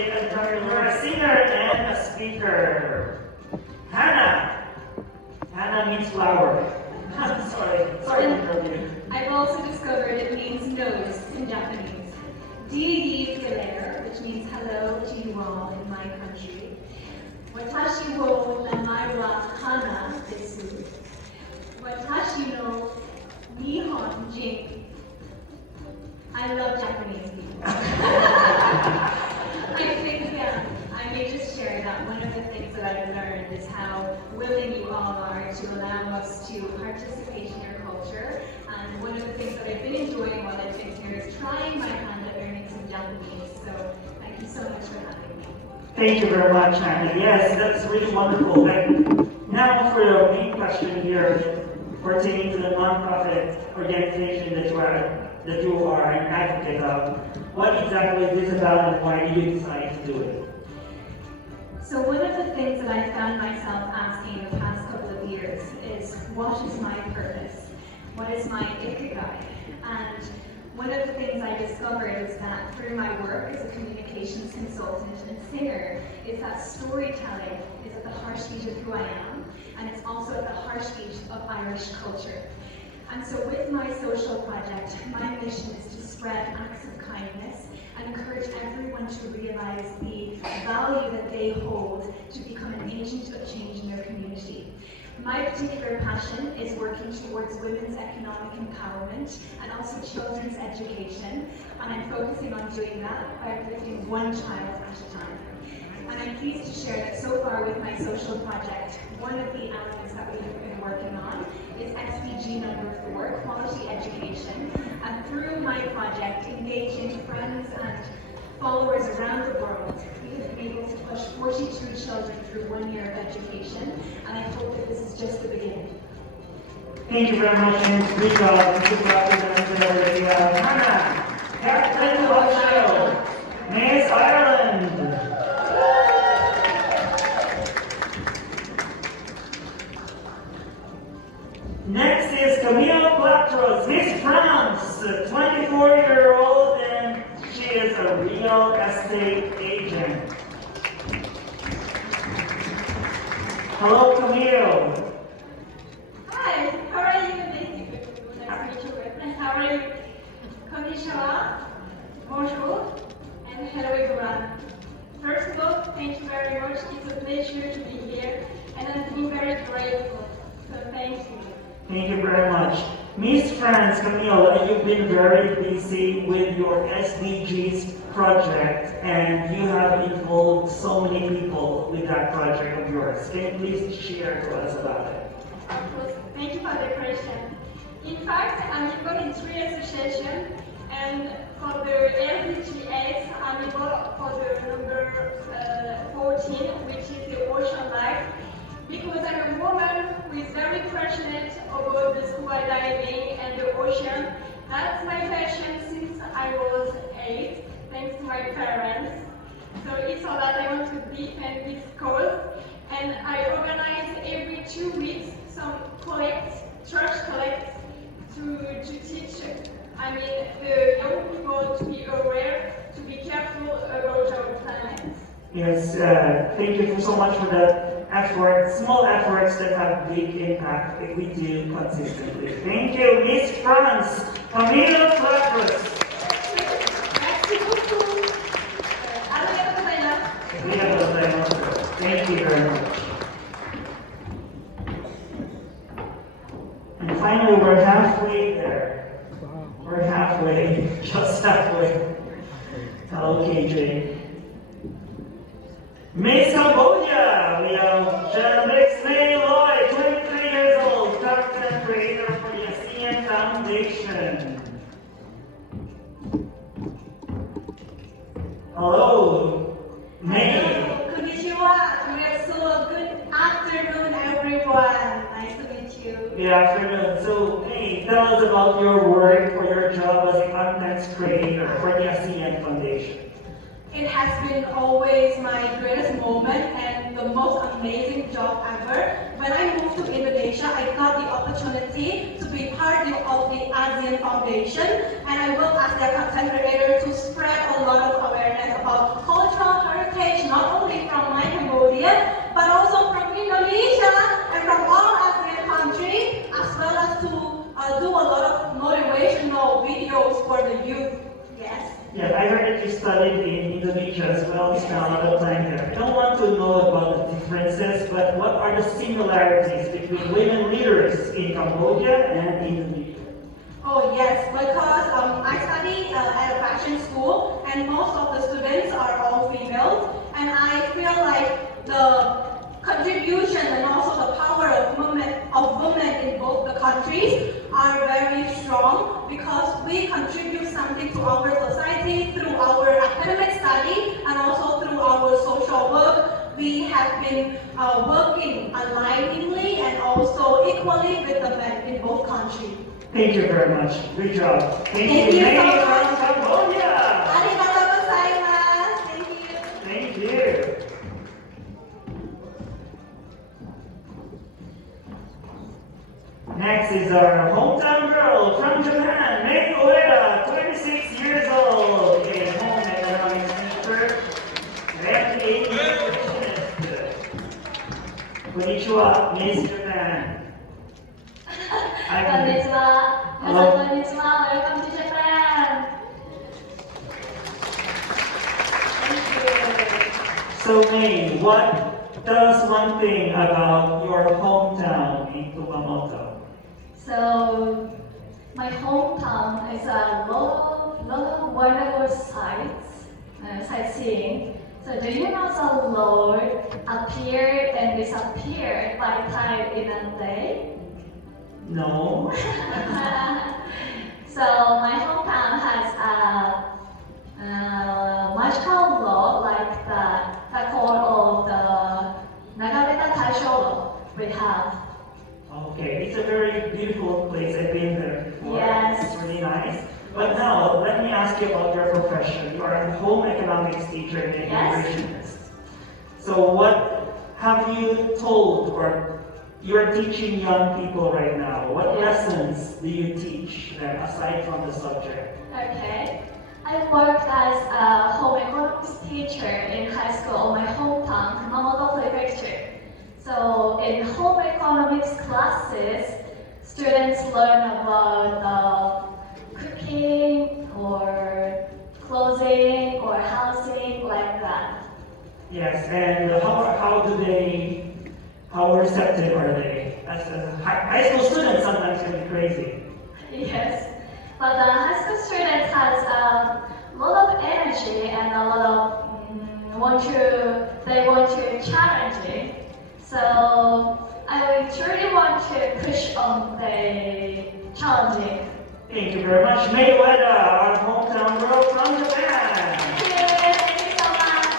State and you're a singer and a speaker. Hannah. Hannah means flower. Sorry to interrupt you. I've also discovered it means nose in Japanese. Dii Galera, which means hello to you all in my country. Watashi wo namae wa Hana desu. Watashi no Nihon jin. I love Japanese people. I think I may just share that one of the things that I've learned is how willing you all are to allow us to participate in your culture. And one of the things that I've been enjoying while I've been here is trying my hand at learning some Japanese. So thank you so much for having me. Thank you very much, Hannah. Yes, that's really wonderful. And now for the main question here pertaining to the nonprofit organization that you are an advocate of. What exactly is this about and why did you decide to do it? So one of the things that I found myself asking the past couple of years is, what is my purpose? What is my ikigai? And one of the things I discovered is that through my work as a communications consultant and singer, is that storytelling is at the heartbeat of who I am, and it's also at the heartbeat of Irish culture. And so with my social project, my mission is to spread acts of kindness and encourage everyone to realize the value that they hold to become an agent of change in their community. My particular passion is working towards women's economic empowerment and also children's education, and I'm focusing on doing that by uplifting one child at a time. And I'm pleased to share that so far with my social project, one of the elements that we have been working on is SDG number 4, quality education. And through my project, engaging friends and followers around the world, we have been able to push 42 children through 1 year of education, and I hope that this is just the beginning. Thank you very much, and good job. Good job, Hannah, Captain of the show, Miss Ireland. Next is Camille Platros, Miss France, 24-year-old, and she is a real estate agent. Hello, Camille. Hi, how are you today? Nice to meet you. And how are you? Konnichiwa, bonjour, and hello everyone. First of all, thank you very much. It's a pleasure to be here, and I'm feeling very grateful. So thank you. Thank you very much. Miss France, Camille, you've been very busy with your SDGs project, and you have involved so many people with that project of yours. Can you please share to us about it? Of course, thank you for the question. In fact, I'm involved in 3 associations, and for the SDGs, I'm involved for the number 14, which is the Ocean Life, because I'm a woman who is very passionate about the scuba diving and the ocean. That's my passion since I was 8, thanks to my parents. So it's all that I want to defend this cause, and I organize every 2 weeks some church collects to teach, the young people to be aware, to be careful about our planet. Yes, thank you so much for the effort, small efforts that have big impact if we do consistently. Thank you, Miss France, Camille Platros. Thank you very much. And finally, we're halfway there. We're halfway, just halfway. Hello, KJ. Miss Cambodia, we have Miss May Lloyd, 23 years old, content creator for the ASEAN Foundation. Hello, May. Konnichiwa. So good afternoon, everyone. Nice to meet you. Good afternoon. So, May, tell us about your work or your job as a content creator for the ASEAN Foundation. It has been always my greatest moment and the most amazing job ever. When I moved to Indonesia, I got the opportunity to be part of the ASEAN Foundation, and I work as their content creator to spread a lot of awareness about cultural Korea, but also from Indonesia and from all ASEAN countries, as well as to do a lot of motivational videos for the youth. Yes. Yeah, I heard that you studied in Indonesia as well. You spent a lot of time there. I don't want to know about the differences, but what are the similarities between women leaders in Cambodia and Indonesia? Oh yes, because I study at a fashion school, and most of the students are all females, and I feel like the contribution and also the power of women in both the countries are very strong because we contribute something to our society through our academic study and also through our social work. We have been working aligningly and also equally with the men in both countries. Thank you very much. Good job. Thank you May so much. from Cambodia. Arigatou gozaimasu. Thank you. Thank you. Next is our hometown girl from Japan, Mei Ueda, 26 years old, a home economics teacher and a nutritionist. Konnichiwa, Miss Japan. Konnichiwa. Hello. Konnichiwa. Welcome to Japan. Thank you. So Mei, what does one thing about your hometown in Kumamoto? So, my hometown is a lot of wonderful sights, sightseeing. So, do you know the Lord appeared and disappeared 5 times in a day? No. So, my hometown has a magical law like the code of the Nagameta Taisho we have. Okay, it's a very beautiful place. I've been there before. Yes. It's really nice. But now, let me ask you about your profession. You are a home economics teacher and a Yes. nutritionist. So what have you told or you're teaching young people right now? What lessons do you teach them aside from the subject? Okay. I worked as a home economics teacher in high school in my hometown, Kumamoto Prefecture. So in home economics classes, students learn about cooking or clothing or housing like that. Yes, and how receptive are they? As a high school students sometimes can be crazy. Yes. But the high school students has a lot of energy and a lot of they want to challenge it. So I truly want to push on the challenging. Thank you very much, Mei Ueda, our hometown girl from Japan. Thank you so much.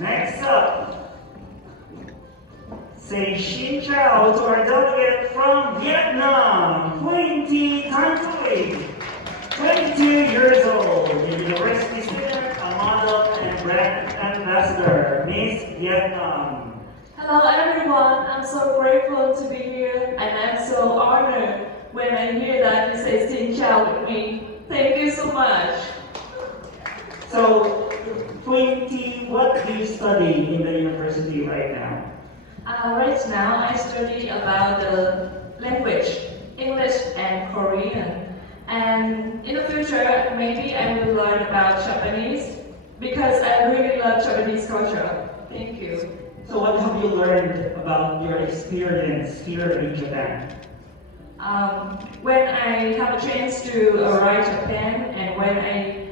Next up, say xin chào to our delegate from Vietnam, Queen Thi Thanh Thuy, 22 years old, a university student, a model, and brand ambassador, Miss Vietnam. Hello everyone, I'm so grateful to be here and I'm so honored when I hear that you say Xin Chào with me. Thank you so much. So, Queen Thi, what do you study in the university right now? Right now I study about the language, English and Korean. And in the future, maybe I will learn about Japanese because I really love Japanese culture. Thank you. So what have you learned about your experience here in Japan? When I have a chance to arrive Japan and when I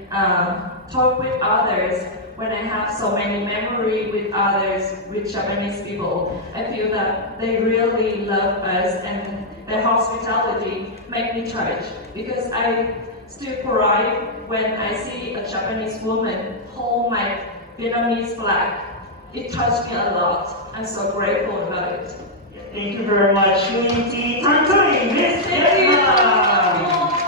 talk with others, when I have so many memory with others, with Japanese people, I feel that they really love us and their hospitality make me touch because I still cry when I see a Japanese woman hold my Vietnamese flag. It touched me a lot. I'm so grateful about it. Thank you very much, Queen Thi Thanh Thuy, Miss Thank you. Vietnam.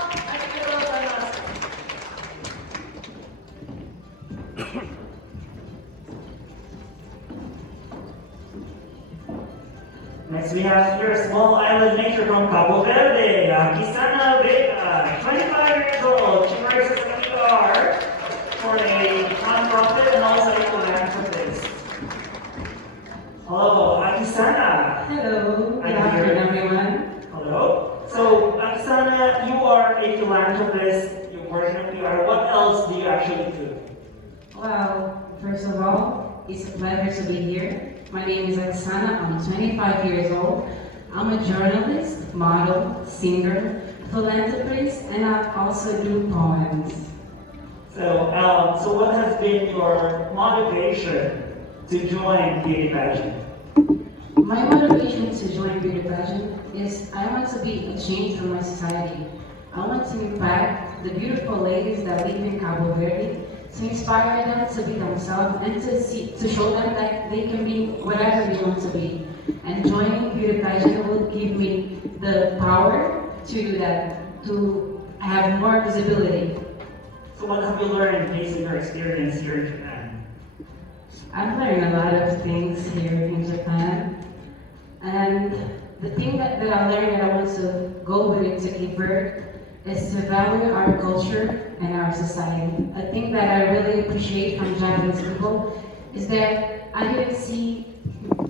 Next we have here a small island nature from Cabo Verde, Gisana Vega, 25 years old. She works as a guard for a are a philanthropist, you work in a PR, what else do you actually do? Well, first of all, it's a pleasure to be here. My name is Oksana. I'm 25 years old. I'm a journalist, model, singer, philanthropist, and I also do poems. So what has been your motivation to join beauty pageant? My motivation to join beauty pageant is I want to be a change for my society. I want to impact the beautiful ladies that live in Cabo Verde, to inspire them to be themselves and to show them that they can be whatever they want to be. And joining beauty pageant will give me the power to do that, to have more visibility. So what have you learned based on your experience here in Japan? I've learned a lot of things here in Japan. And the thing that I learned that I want to go with it to keep birth is to value our culture and our society. A thing that I really appreciate from Japanese people is that I didn't see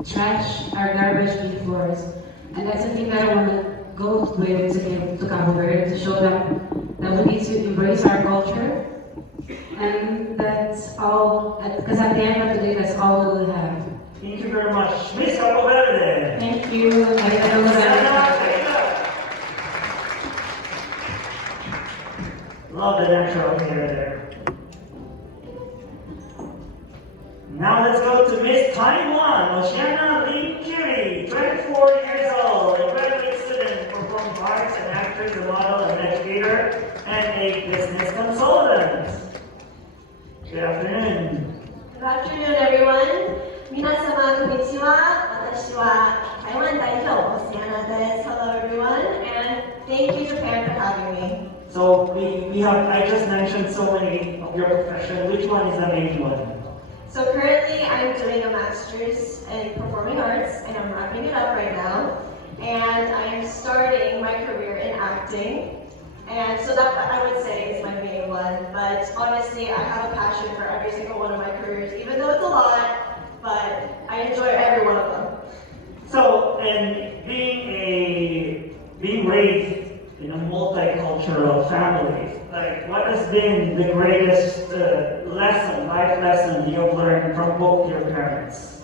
trash or garbage before us. And that's the thing that I want to go with it to give to Cabo Verde, to show them that we need to embrace our culture. And that's all, because at the end of the day, that's all we will have. Thank you very much. Miss Cabo Verde. Thank you. Arigatou gozaimasu. Love the natural hair there. Now let's go to Miss Taiwan, Oceana Lee Curie, 24 years old, a graduate student, performing arts and actress, a model, an educator, and a business consultant. Good afternoon. Good afternoon, everyone. 皆様、こんにちは。私は台湾代表、オセアナです。Hello, everyone, and thank you, Japan, for having me. So I just mentioned so many of your profession. Which one is the main one? So currently, I'm doing a master's in performing arts, and I'm wrapping it up right now. And I am starting my career in acting. And so that I would say is my main one. But honestly, I have a passion for every single one of my careers, even though it's a lot. But I enjoy every one of them. So, and being raised in a multicultural family, like what has been the greatest life lesson you've learned from both your parents?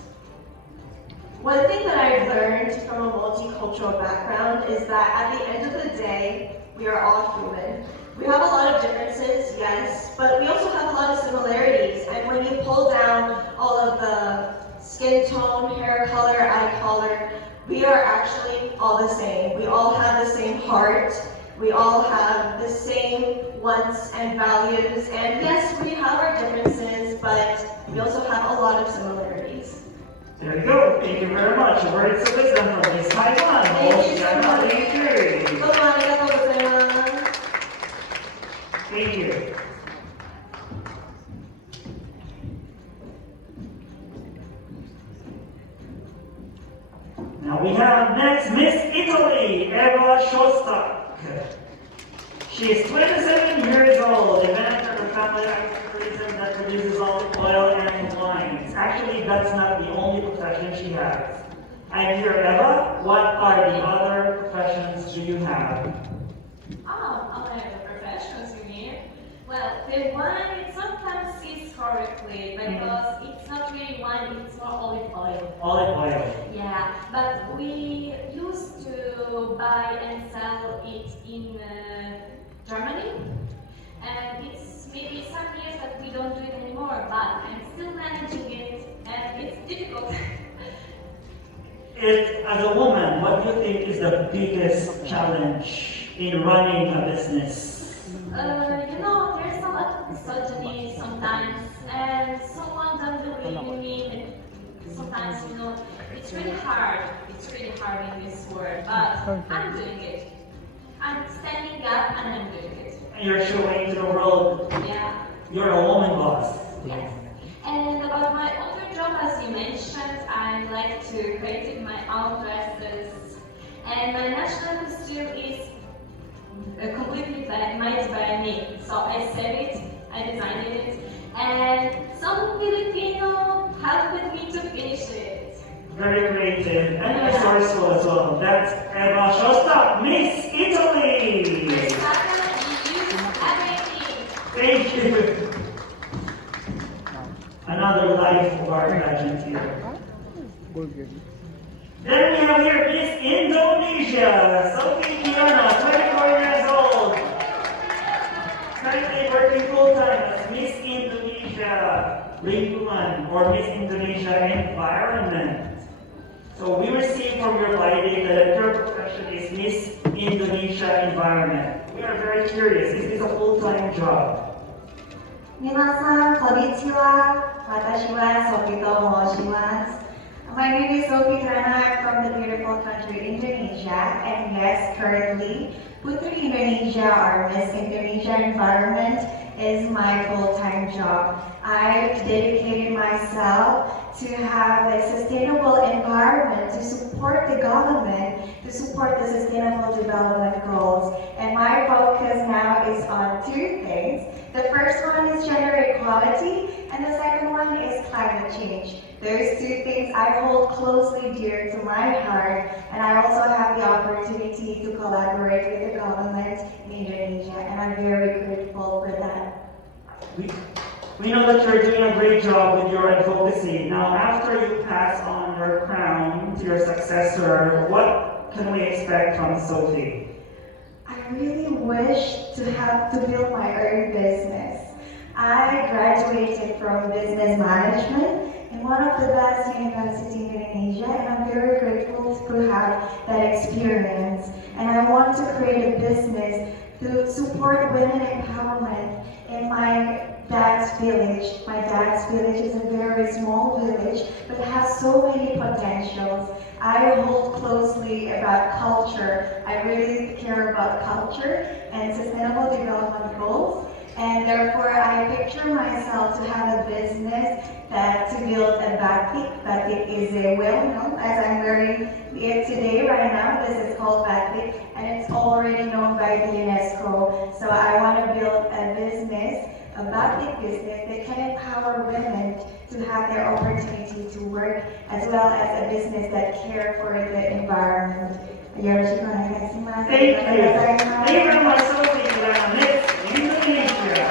One thing that I've learned from a multicultural background is that at the end of the day, we are all human. We have a lot of differences, yes, but we also have a lot of similarities. And when you pull down all of the skin tone, hair color, eye color, we are actually all the same. We all have the same heart. We all have the same wants and values. And yes, we have our differences, but we also have a lot of similarities. There you go. Thank you very much. Words of wisdom from Miss Taiwan. Thank you so much. Thank Domo arigatou gozaimasu. you. Now we have next Miss Italy, Eva Shostak. She is 27 years old, a manager of a family tourism that produces olive oil and wines. Actually, that's not the only profession she has. I'm here, Eva. What are the other professions do you have? Other professions you mean? Well, the wine it sometimes historically because it's not really wine, it's more olive oil. Olive oil. Yeah, but we used to buy and sell it in Germany, and it's maybe some years that we don't do it anymore, but I'm still managing it, and it's difficult. As a woman, what do you think is the biggest challenge in running a business? There's a lot of misogyny sometimes, and someone doesn't believe in me, and sometimes, it's really hard. It's really hard in this world, but I'm doing it. I'm standing up and I'm doing it. And you're showing to the world Yeah. you're a woman boss. Yes. And about my other job, as you mentioned, I like to create my own dresses. And my national costume is completely made by me. So I said it, I designed it, and some Filipino helped with me to finish it. Very creative and resourceful as well. That's Eva Shostak, Miss Italy. Exactly. you. Another life of our pageant here. Then we have here Miss Indonesia, Sophie Kiana, 24 years old. Currently working full-time as Miss Indonesia Lingkungan or Miss Indonesia Environment. So we received from your lady that your profession is Miss Indonesia Environment. We are very curious, is this a full-time job? 皆さん、こんにちは。私はソフィと申します。My name is Sophie Kirana from the beautiful country Indonesia, and yes, currently, Putri Indonesia or Miss Indonesia Environment is my full-time job. I've dedicated myself to have a sustainable environment, to support the government, to support the sustainable development goals. And my focus now is on two things. The first one is gender equality, and the second one is climate change. Those two things I hold closely dear to my heart, and I also have the opportunity to collaborate with the government in Indonesia, and I'm very grateful for that. We know that you're doing a great job with your advocacy. Now, after you pass on your crown to your successor, what can we expect from Sophie? I really wish to have to build my own business. I graduated from business management in one of the best universities in Indonesia, and I'm very grateful to have that experience. And I want to create a business to support women empowerment in my dad's village. My dad's village is a very small village, but has so many potentials. I hold closely about culture. I really care about culture and sustainable development goals. And therefore, I picture myself to have a business that to build a batik. Batik is a well-known, as I'm wearing it today, right now, this is called batik, and it's already known by the UNESCO. So I want to build a business, a batik business that can empower women to have their opportunity to work, as well as a business that care for the environment. Thank you. Thank you very much, Sophie. Miss Indonesia.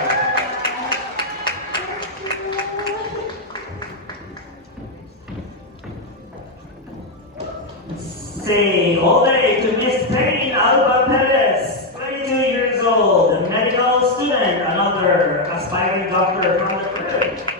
Say all day to Miss Payne Alba Perez, 22 years old, a medical student, another aspiring doctor from the Caribbean.